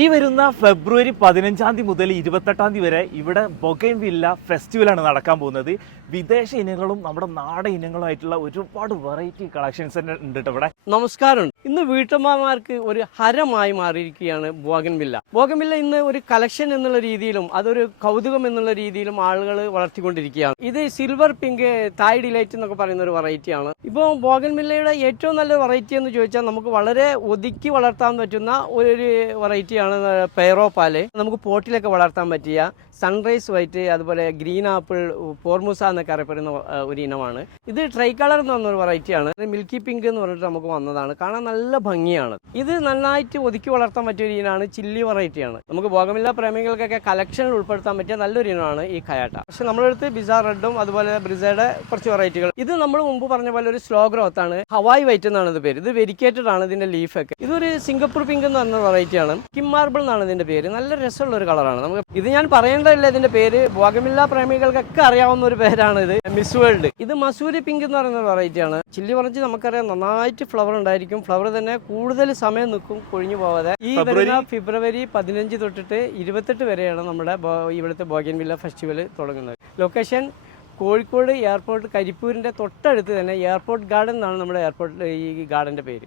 ഈ വരുന്ന ഫെബ്രുവരി 15 മുതൽ 28 വരെ ഇവിടെ ബൊഗൈൻവില്ല ഫെസ്റ്റിവലാണ് നടക്കാൻ പോകുന്നത്. വിദേശ ഇനങ്ങളും നമ്മുടെ നാടൻ ഇനങ്ങളുമായിട്ടുള്ള ഒരുപാട് വെറൈറ്റി കളക്ഷൻസ് തന്നെ ഉണ്ട് ഇവിടെ. നമസ്കാരം. ഇന്ന് വീട്ടമ്മമാർക്ക് ഒരു ഹരമായി മാറിയിരിക്കുകയാണ് ബോഗൻവില്ല. ബോഗൻവില്ല ഇന്ന് ഒരു കളക്ഷൻ എന്നുള്ള രീതിയിലും അതൊരു കൗതുകം എന്നുള്ള രീതിയിലും ആളുകൾ വളർത്തിക്കൊണ്ടിരിക്കുകയാണ്. ഇത് സിൽവർ പിങ്ക് തായ് ഡിലൈറ്റ് എന്നൊക്കെ പറയുന്ന ഒരു വെറൈറ്റിയാണ്. ഇപ്പോൾ ബോഗൻവില്ലയുടെ ഏറ്റവും നല്ല വെറൈറ്റി എന്ന് ചോദിച്ചാൽ നമുക്ക് വളരെ ഒതുക്കി വളർത്താൻ പറ്റുന്ന ഒരു വെറൈറ്റിയാണ് പെയറോ പാല്. നമുക്ക് പോട്ടിലൊക്കെ വളർത്താൻ പറ്റിയ സൺറൈസ് വൈറ്റ്, അതുപോലെ ഗ്രീൻ ആപ്പിൾ, പോർമുസ എന്നൊക്കെ അറിയപ്പെടുന്ന ഒരു ഇനമാണ്. ഇത് ട്രൈ കളർ എന്ന് പറഞ്ഞൊരു വെറൈറ്റിയാണ്. മിൽക്കി പിങ്ക് എന്ന് പറഞ്ഞിട്ട് നമുക്ക് വന്നതാണ്. കാണാൻ നല്ല ഭംഗിയാണ്. ഇത് നന്നായിട്ട് ഒതുക്കി വളർത്താൻ പറ്റിയ ഒരു ഇനമാണ്. ചില്ലി വെറൈറ്റിയാണ്. നമുക്ക് ബോഗൻവില്ല പ്രേമികൾക്കൊക്കെ കളക്ഷനിൽ ഉൾപ്പെടുത്താൻ പറ്റിയ നല്ലൊരു ഇനമാണ് ഈ കയാട്ട. പക്ഷെ നമ്മുടെ അടുത്ത് ബിസാർ റെഡും അതുപോലെ ബ്രിസയുടെ കുറച്ച് വെറൈറ്റികൾ. ഇത് നമ്മൾ മുമ്പ് പറഞ്ഞ പോലെ ഒരു സ്ലോ ഗ്രോത്ത് ആണ്. ഹവായ് വൈറ്റ് എന്നാണ് ഇത് പേര്. ഇത് വെരിക്കേറ്റഡ് ആണ് ഇതിന്റെ ലീഫൊക്കെ. ഇതൊരു സിംഗപ്പൂർ പിങ്ക് എന്ന് പറഞ്ഞ വെറൈറ്റിയാണ്. കിം മാർബിൾ എന്നാണ് ഇതിന്റെ പേര്. നല്ല രസമുള്ള ഒരു കളറാണ്. നമുക്ക് ഇത് ഞാൻ പറയേണ്ടതില്ല. ഇതിന്റെ പേര് ബോഗൻവില്ല പ്രേമികൾക്കൊക്കെ അറിയാവുന്ന ഒരു പേരാണ് ഇത്. Miss world. ഇത് മസൂരി പിങ്ക് എന്ന് പറയുന്ന വെറൈറ്റിയാണ്. ചില്ലി പറഞ്ഞ് നമുക്കറിയാം നന്നായിട്ട് ഫ്ലവർ ഉണ്ടായിരിക്കും. ഫ്ലവർ തന്നെ കൂടുതൽ സമയം നിൽക്കും, കൊഴിഞ്ഞു പോവാതെ. ഈ വരുന്ന ഫെബ്രുവരി 15 തൊട്ടിട്ട് 28 വരെയാണ് നമ്മുടെ ഇവിടുത്തെ ബോഗൻവില്ല ഫെസ്റ്റിവൽ തുടങ്ങുന്നത്. ലൊക്കേഷൻ കോഴിക്കോട് എയർപോർട്ട് കരിപ്പൂരിന്റെ തൊട്ടടുത്ത് തന്നെ എയർപോർട്ട് ഗാർഡൻ എന്നാണ് നമ്മുടെ ഈ ഗാർഡന്റെ പേര്.